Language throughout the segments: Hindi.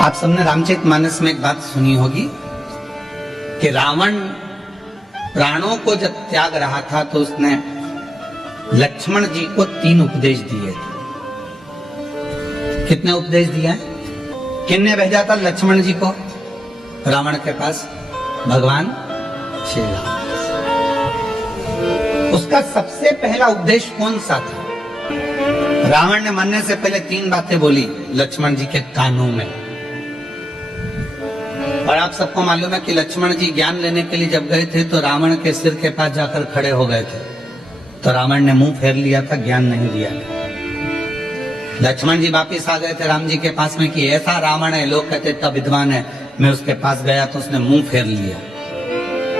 आप सबने रामचरितमानस में एक बात सुनी होगी कि रावण प्राणों को जब त्याग रहा था तो उसने लक्ष्मण जी को 3 उपदेश दिए थे। कितने उपदेश दिया है? किसने भेजा था लक्ष्मण जी को रावण के पास? भगवान श्री राम। उसका सबसे पहला उपदेश कौन सा था? रावण ने मरने से पहले 3 बातें बोली लक्ष्मण जी के कानों में। और आप सबको मालूम है कि लक्ष्मण जी ज्ञान लेने के लिए जब गए थे तो रावण के सिर के पास जाकर खड़े हो गए थे, तो रावण ने मुंह फेर लिया था, ज्ञान नहीं दिया था। लक्ष्मण जी वापिस आ गए थे राम जी के पास में कि ऐसा रावण है, लोग कहते इतना विद्वान है। मैं उसके पास गया तो उसने मुंह फेर लिया।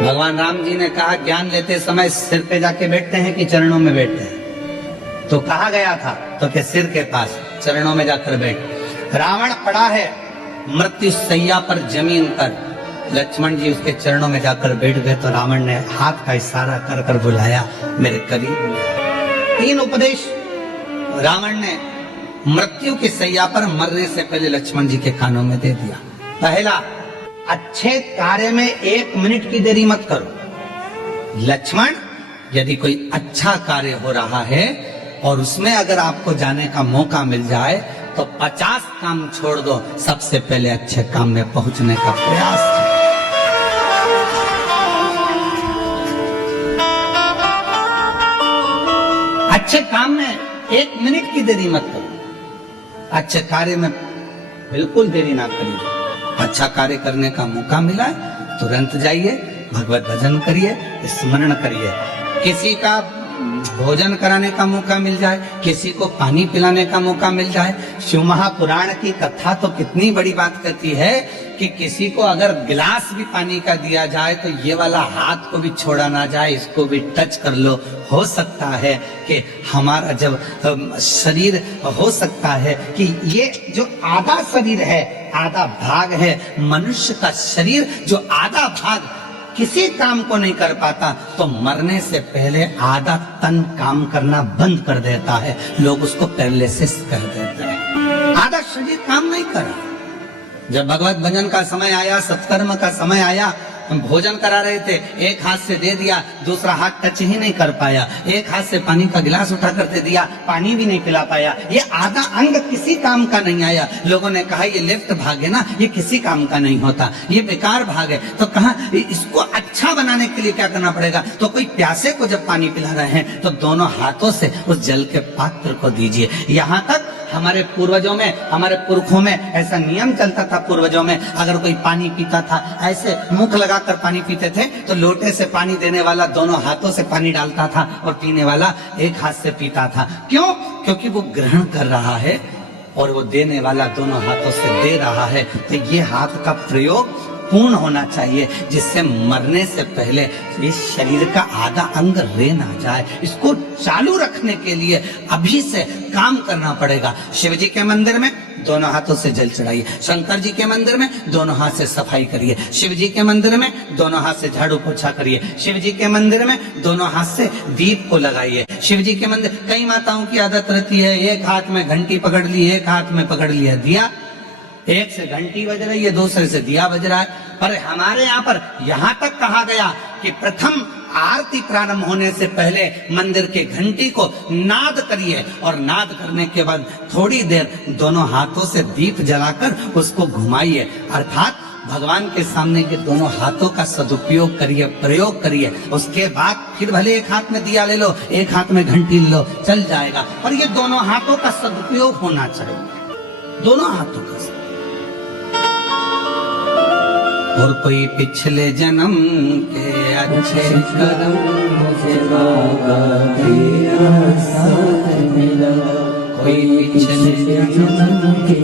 भगवान राम जी ने कहा ज्ञान लेते समय सिर पे जाके बैठते हैं कि चरणों में बैठते हैं? तो कहा गया था तो के सिर के पास चरणों में जाकर बैठ। रावण पड़ा है मृत्यु सैया पर जमीन पर, लक्ष्मण जी उसके चरणों में जाकर बैठ गए तो रावण ने हाथ का इशारा कर कर बुलाया मेरे करीब। 3 उपदेश रावण ने मृत्यु की सैया पर मरने से पहले लक्ष्मण जी के कानों में दे दिया। पहला, अच्छे कार्य में 1 मिनट की देरी मत करो। लक्ष्मण, यदि कोई अच्छा कार्य हो रहा है और उसमें अगर आपको जाने का मौका मिल जाए तो 50 काम छोड़ दो, सबसे पहले अच्छे काम में पहुंचने का प्रयास करो। अच्छे काम में 1 मिनट की देरी मत करो। अच्छे कार्य में बिल्कुल देरी ना करिए। अच्छा कार्य करने का मौका मिला है तुरंत जाइए, भगवत भजन करिए, स्मरण करिए। किसी का भोजन कराने का मौका मिल जाए, किसी को पानी पिलाने का मौका मिल जाए। शिव महापुराण की कथा तो कितनी बड़ी बात कहती है कि किसी को अगर गिलास भी पानी का दिया जाए तो ये वाला हाथ को भी छोड़ा ना जाए, इसको भी टच कर लो। हो सकता है कि हमारा जब शरीर, हो सकता है कि ये जो आधा शरीर है, आधा भाग है मनुष्य का शरीर, जो आधा भाग किसी काम को नहीं कर पाता तो मरने से पहले आधा तन काम करना बंद कर देता है। लोग उसको पैरालिसिस कह देते हैं। आधा शरीर काम नहीं कर रहा। जब भगवत भजन का समय आया, सत्कर्म का समय आया, हम भोजन करा रहे थे, एक हाथ से दे दिया, दूसरा हाथ टच ही नहीं कर पाया। एक हाथ से पानी का गिलास उठा कर दे दिया, पानी भी नहीं पिला पाया। ये आधा अंग किसी काम का नहीं आया। लोगों ने कहा ये लेफ्ट भाग है ना, ये किसी काम का नहीं होता, ये बेकार भाग है। तो कहा इसको अच्छा बनाने के लिए क्या करना पड़ेगा? तो कोई प्यासे को जब पानी पिला रहे हैं तो दोनों हाथों से उस जल के पात्र को दीजिए। यहाँ तक हमारे पूर्वजों में, हमारे पुरखों में ऐसा नियम चलता था। पूर्वजों में अगर कोई पानी पीता था, ऐसे मुख लगाकर पानी पीते थे तो लोटे से पानी देने वाला दोनों हाथों से पानी डालता था और पीने वाला एक हाथ से पीता था। क्यों? क्योंकि वो ग्रहण कर रहा है और वो देने वाला दोनों हाथों से दे रहा है। तो ये हाथ का प्रयोग पूर्ण होना चाहिए, जिससे मरने से पहले इस शरीर का आधा अंग रे ना जाए। इसको चालू रखने के लिए अभी से काम करना पड़ेगा। शिव जी के मंदिर में दोनों हाथों से जल चढ़ाइए, शंकर जी के मंदिर में दोनों हाथ से सफाई करिए, शिव जी के मंदिर में दोनों हाथ से झाड़ू पोछा करिए, शिव जी के मंदिर में दोनों हाथ से दीप को लगाइए। शिव जी के मंदिर, कई माताओं की आदत रहती है एक हाथ में घंटी पकड़ ली, एक हाथ में पकड़ लिया दिया, एक से घंटी बज रही है, दूसरे से दिया बज रहा है। पर हमारे यहाँ पर यहाँ तक कहा गया कि प्रथम आरती प्रारंभ होने से पहले मंदिर के घंटी को नाद करिए और नाद करने के बाद थोड़ी देर दोनों हाथों से दीप जलाकर उसको घुमाइए। अर्थात भगवान के सामने के दोनों हाथों का सदुपयोग करिए, प्रयोग करिए। उसके बाद फिर भले एक हाथ में दिया ले लो, एक हाथ में घंटी ले लो, चल जाएगा। पर ये दोनों हाथों का सदुपयोग होना चाहिए, दोनों हाथों का। और कोई पिछले जन्म के अच्छे कर्म मुझे बाबा तेरा साथ मिला, कोई पिछले जन्म के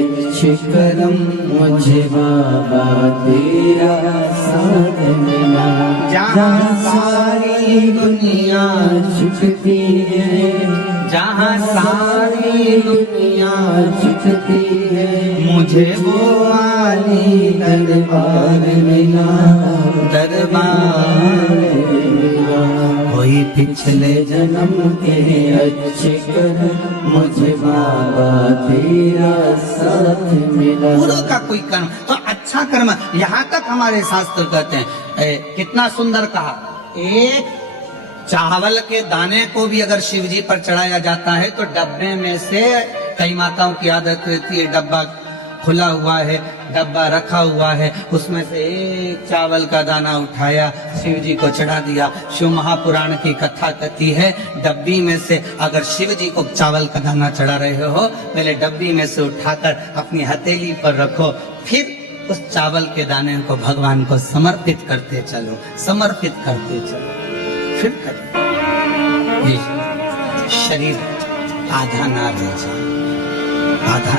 अच्छे कर्म मुझे बाबा तेरा साथ मिला। जहाँ सारी दुनिया झुकती है, जहाँ सारी दुनिया झुकती है, मुझे वो वाली दरबार मिला, दरबार मिला। कोई पिछले जन्म के अच्छे कर मुझे बाबा तेरा साथ मिला। पूर्व का कोई कर्म तो अच्छा कर्म, यहाँ तक हमारे शास्त्र कहते हैं, कितना सुंदर कहा, एक चावल के दाने को भी अगर शिव जी पर चढ़ाया जाता है तो डब्बे में से, कई माताओं की आदत रहती है डब्बा खुला हुआ है, डब्बा रखा हुआ है, उसमें से एक चावल का दाना उठाया, शिव जी को चढ़ा दिया। शिव महापुराण की कथा कहती है, डब्बी में से अगर शिव जी को चावल का दाना चढ़ा रहे हो, पहले डब्बी में से उठाकर अपनी हथेली पर रखो, फिर उस चावल के दाने को भगवान को समर्पित करते चलो, समर्पित करते चलो, फिर करो। ये शरीर आधा ना रह जाए, आधा